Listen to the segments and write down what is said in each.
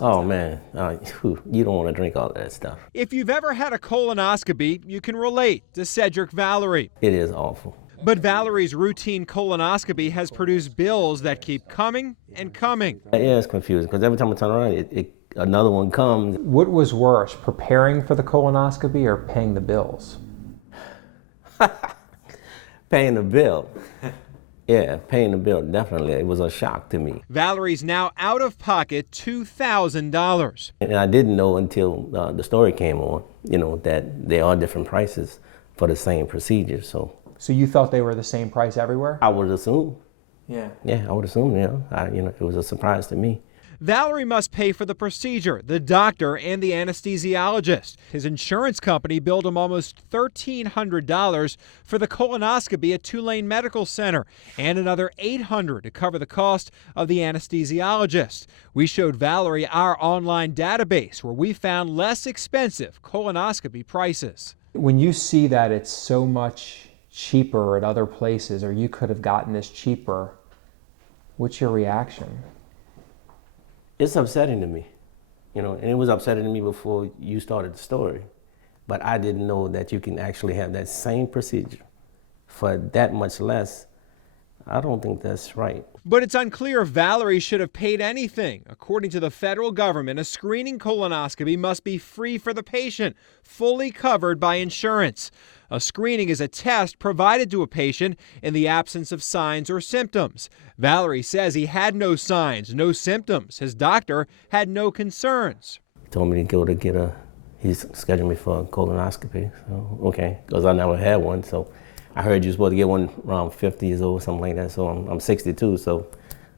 Oh man, you don't want to drink all that stuff. If you've ever had a colonoscopy, you can relate to Cedric Valerie. It is awful. But Valerie's routine colonoscopy has produced bills that keep coming and coming. Yeah, it's confusing because every time I turn around, another one comes. What was worse, preparing for the colonoscopy or paying the bills? Paying the bill. Yeah, paying the bill, definitely. It was a shock to me. Valerie's now out of pocket $2,000. And I didn't know until the story came on, that there are different prices for the same procedure. So you thought they were the same price everywhere? I would assume. Yeah. Yeah, I would assume, it was a surprise to me. Valerie must pay for the procedure, the doctor, and the anesthesiologist. His insurance company billed him almost $1,300 for the colonoscopy at Tulane Medical Center and another $800 to cover the cost of the anesthesiologist. We showed Valerie our online database where we found less expensive colonoscopy prices. When you see that it's so much cheaper at other places, or you could have gotten this cheaper, what's your reaction? It's upsetting to me, and it was upsetting to me before you started the story. But I didn't know that you can actually have that same procedure for that much less. I don't think that's right. But it's unclear if Valerie should have paid anything. According to the federal government, a screening colonoscopy must be free for the patient, fully covered by insurance. A screening is a test provided to a patient in the absence of signs or symptoms. Valerie says he had no signs, no symptoms. His doctor had no concerns. He told me to go to he's scheduled me for a colonoscopy. So, okay, because I never had one. So I heard you're supposed to get one around 50 years old, something like that. So I'm 62, so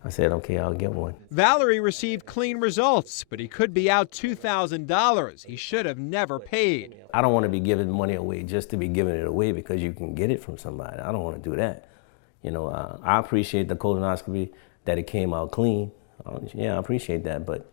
I said, okay, I'll get one. Valerie received clean results, but he could be out $2,000. He should have never paid. I don't want to be giving money away just to be giving it away because you can get it from somebody. I don't want to do that. I appreciate the colonoscopy, that it came out clean. Yeah, I appreciate that. But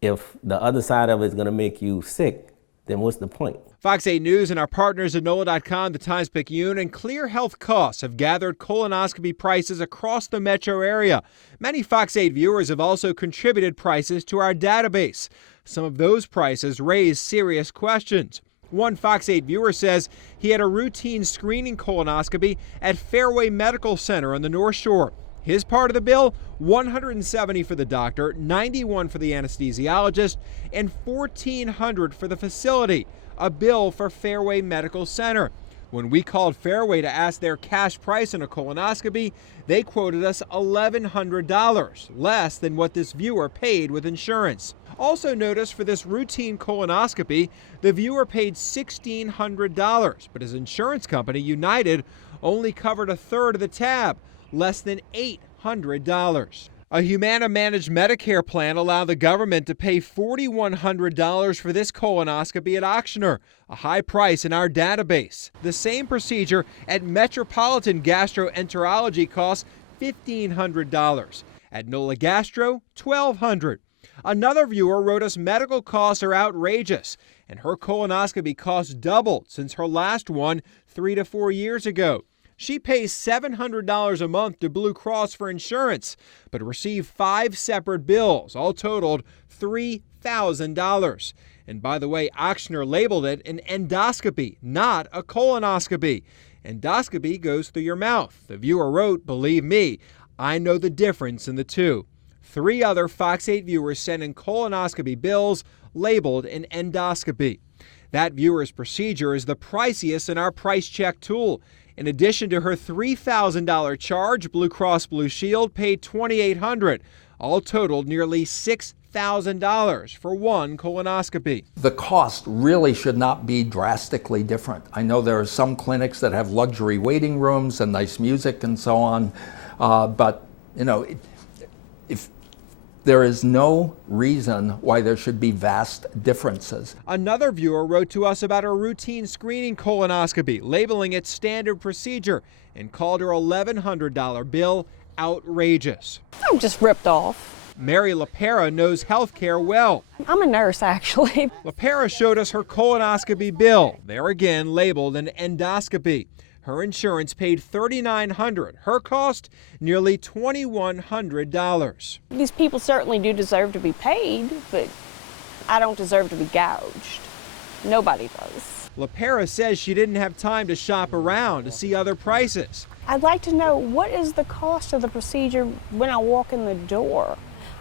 if the other side of it is going to make you sick, then what's the point? Fox 8 News and our partners at NOLA.com, the Times-Picayune, and Clear Health Costs have gathered colonoscopy prices across the metro area. Many Fox 8 viewers have also contributed prices to our database. Some of those prices raise serious questions. One Fox 8 viewer says he had a routine screening colonoscopy at Fairway Medical Center on the North Shore. His part of the bill, $170 for the doctor, $91 for the anesthesiologist, and $1,400 for the facility, a bill for Fairway Medical Center. When we called Fairway to ask their cash price on a colonoscopy, they quoted us $1,100, less than what this viewer paid with insurance. Also notice for this routine colonoscopy, the viewer paid $1,600, but his insurance company, United, only covered a third of the tab, less than $800. A Humana-managed Medicare plan allowed the government to pay $4,100 for this colonoscopy at Ochsner, a high price in our database. The same procedure at Metropolitan Gastroenterology costs $1,500. At NOLA Gastro, $1,200. Another viewer wrote us medical costs are outrageous, and her colonoscopy costs doubled since her last one 3 to 4 years ago. She pays $700 a month to Blue Cross for insurance, but received 5 separate bills, all totaled $3,000. And by the way, Ochsner labeled it an endoscopy, not a colonoscopy. Endoscopy goes through your mouth. The viewer wrote, believe me, I know the difference in the two. 3 other Fox 8 viewers sent in colonoscopy bills labeled an endoscopy. That viewer's procedure is the priciest in our price check tool. In addition to her $3,000 charge, Blue Cross Blue Shield paid $2,800, all totaled nearly $6,000 for one colonoscopy. The cost really should not be drastically different. I know there are some clinics that have luxury waiting rooms and nice music and so on, but if there is no reason why there should be vast differences. Another viewer wrote to us about her routine screening colonoscopy, labeling it standard procedure, and called her $1,100 bill outrageous. I'm just ripped off. Mary LaPera knows healthcare well. I'm a nurse, actually. LaPera showed us her colonoscopy bill, there again labeled an endoscopy. Her insurance paid $3,900. Her cost, nearly $2,100. These people certainly do deserve to be paid, but I don't deserve to be gouged. Nobody does. LaPera says she didn't have time to shop around to see other prices. I'd like to know, what is the cost of the procedure when I walk in the door?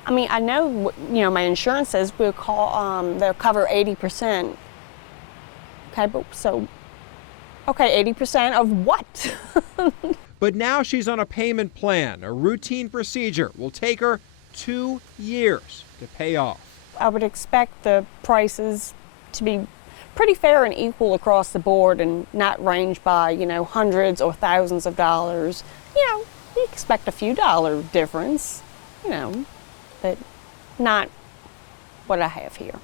I mean, I know, my insurance says they'll cover 80%. Okay, but so, 80% of what? But now she's on a payment plan. A routine procedure will take her 2 years to pay off. I would expect the prices to be pretty fair and equal across the board and not range by, hundreds or thousands of dollars. We expect a few dollar difference, but not what I have here.